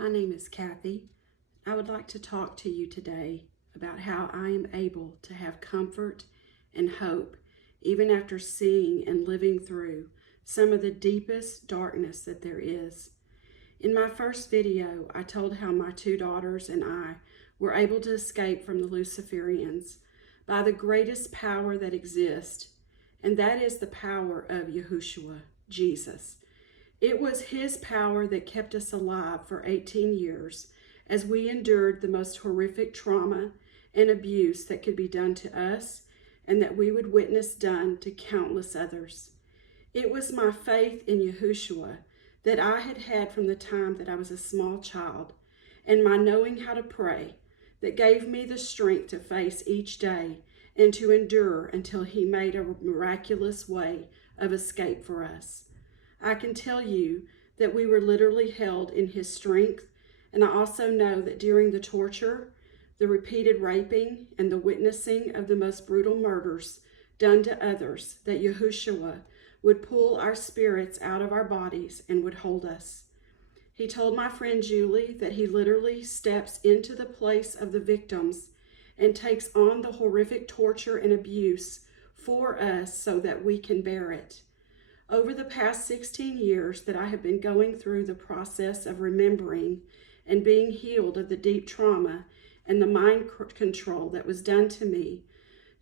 My name is Kathy. I would like to talk to you today about how I am able to have comfort and hope even after seeing and living through some of the deepest darkness that there is. In my first video, I told how my two daughters and I were able to escape from the Luciferians by the greatest power that exists, and that is the power of Yahushua, Jesus. It was his power that kept us alive for 18 years as we endured the most horrific trauma and abuse that could be done to us and that we would witness done to countless others. It was my faith in Yahushua that I had had from the time that I was a small child, and my knowing how to pray that gave me the strength to face each day and to endure until he made a miraculous way of escape for us. I can tell you that we were literally held in his strength, and I also know that during the torture, the repeated raping, and the witnessing of the most brutal murders done to others, that Yahushua would pull our spirits out of our bodies and would hold us. He told my friend Julie that he literally steps into the place of the victims and takes on the horrific torture and abuse for us so that we can bear it. Over the past 16 years that I have been going through the process of remembering and being healed of the deep trauma and the mind control that was done to me,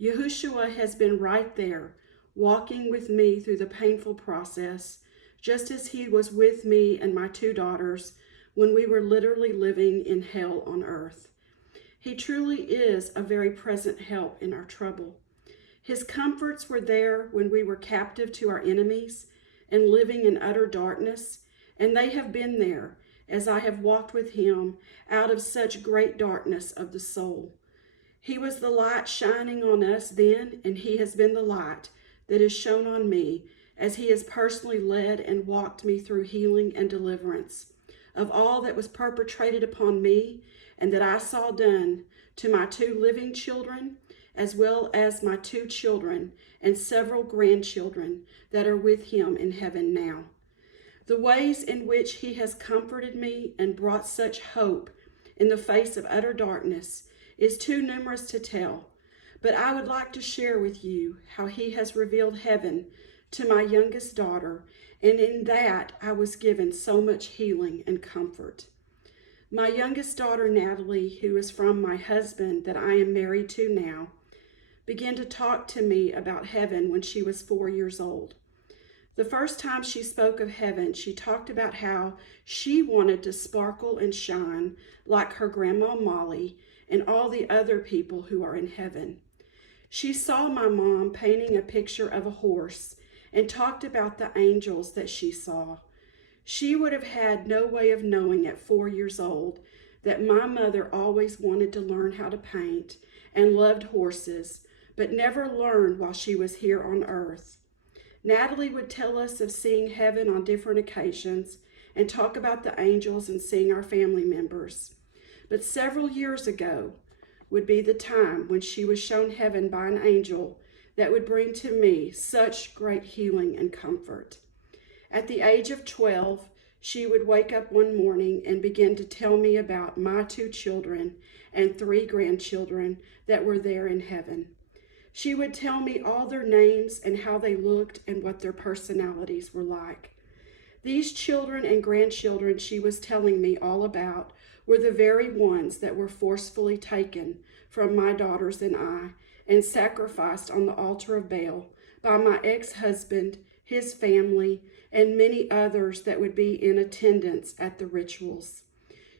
Yahushua has been right there, walking with me through the painful process, just as he was with me and my two daughters when we were literally living in hell on earth. He truly is a very present help in our trouble. His comforts were there when we were captive to our enemies and living in utter darkness, and they have been there as I have walked with him out of such great darkness of the soul. He was the light shining on us then, and he has been the light that is shown on me as he has personally led and walked me through healing and deliverance of all that was perpetrated upon me and that I saw done to my two living children, as well as my two children and several grandchildren that are with him in heaven now. The ways in which he has comforted me and brought such hope in the face of utter darkness is too numerous to tell, but I would like to share with you how he has revealed heaven to my youngest daughter, and in that I was given so much healing and comfort. My youngest daughter, Natalie, who is from my husband that I am married to now, began to talk to me about heaven when she was 4 years old. The first time she spoke of heaven, she talked about how she wanted to sparkle and shine like her grandma Molly and all the other people who are in heaven. She saw my mom painting a picture of a horse and talked about the angels that she saw. She would have had no way of knowing at 4 years old that my mother always wanted to learn how to paint and loved horses, but never learned while she was here on earth. Natalie would tell us of seeing heaven on different occasions and talk about the angels and seeing our family members. But several years ago would be the time when she was shown heaven by an angel that would bring to me such great healing and comfort. At the age of 12, she would wake up one morning and begin to tell me about my two children and 3 grandchildren that were there in heaven. She would tell me all their names and how they looked and what their personalities were like. These children and grandchildren she was telling me all about were the very ones that were forcefully taken from my daughters and I and sacrificed on the altar of Baal by my ex-husband, his family, and many others that would be in attendance at the rituals.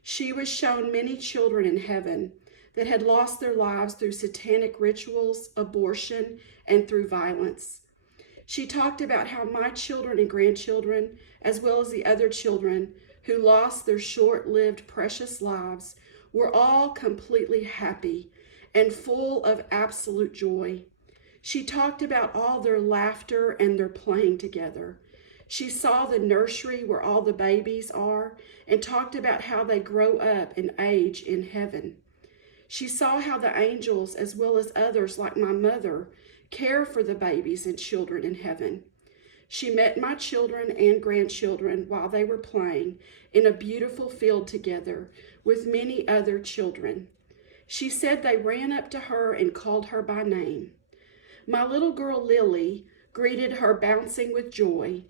She was shown many children in heaven that had lost their lives through satanic rituals, abortion, and through violence. She talked about how my children and grandchildren, as well as the other children who lost their short-lived precious lives, were all completely happy and full of absolute joy. She talked about all their laughter and their playing together. She saw the nursery where all the babies are and talked about how they grow up and age in heaven. She saw how the angels, as well as others like my mother, care for the babies and children in heaven. she met my children and grandchildren while they were playing in a beautiful field together with many other children. She said they ran up to her and called her by name. My little girl Lily greeted her bouncing with joy,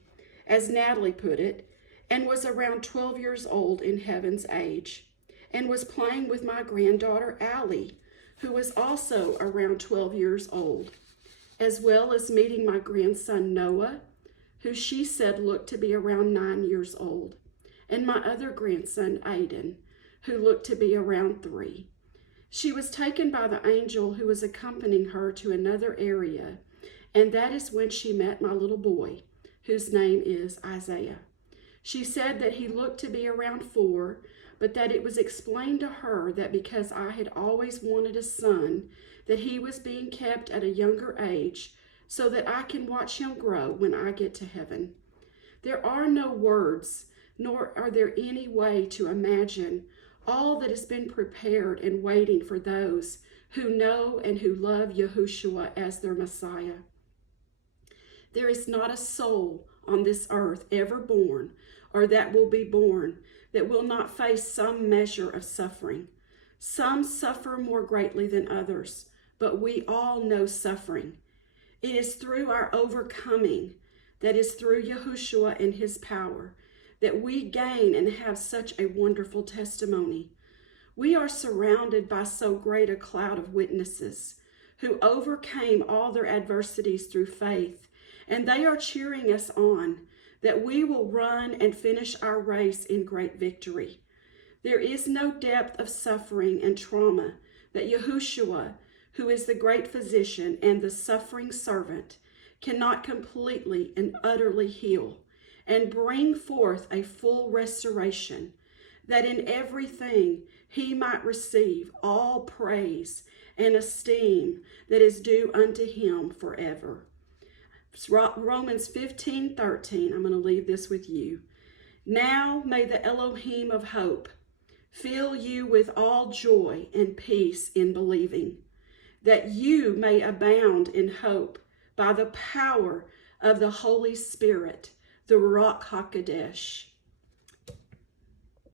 as Natalie put it, and was around 12 years old in heaven's age, and was playing with my granddaughter Allie, who was also around 12 years old, as well as meeting my grandson Noah, who she said looked to be around 9 years old, and my other grandson Aiden, who looked to be around 3. She was taken by the angel who was accompanying her to another area, and that is when she met my little boy, whose name is Isaiah. She said that he looked to be around 4, but that it was explained to her that because I had always wanted a son, that he was being kept at a younger age so that I can watch him grow when I get to heaven. There are no words, nor are there any way to imagine all that has been prepared and waiting for those who know and who love Yahushua as their Messiah. There is not a soul on this earth ever born or that will be born that will not face some measure of suffering. Some suffer more greatly than others, but we all know suffering. It is through our overcoming, that is through Yahushua and his power, that we gain and have such a wonderful testimony. We are surrounded by so great a cloud of witnesses who overcame all their adversities through faith, and they are cheering us on that we will run and finish our race in great victory. There is no depth of suffering and trauma that Yahushua, who is the great physician and the suffering servant, cannot completely and utterly heal and bring forth a full restoration, that in everything he might receive all praise and esteem that is due unto him forever. Romans 15:13, I'm going to leave this with you. Now may the Elohim of hope fill you with all joy and peace in believing, that you may abound in hope by the power of the Holy Spirit, the Ruach HaKodesh.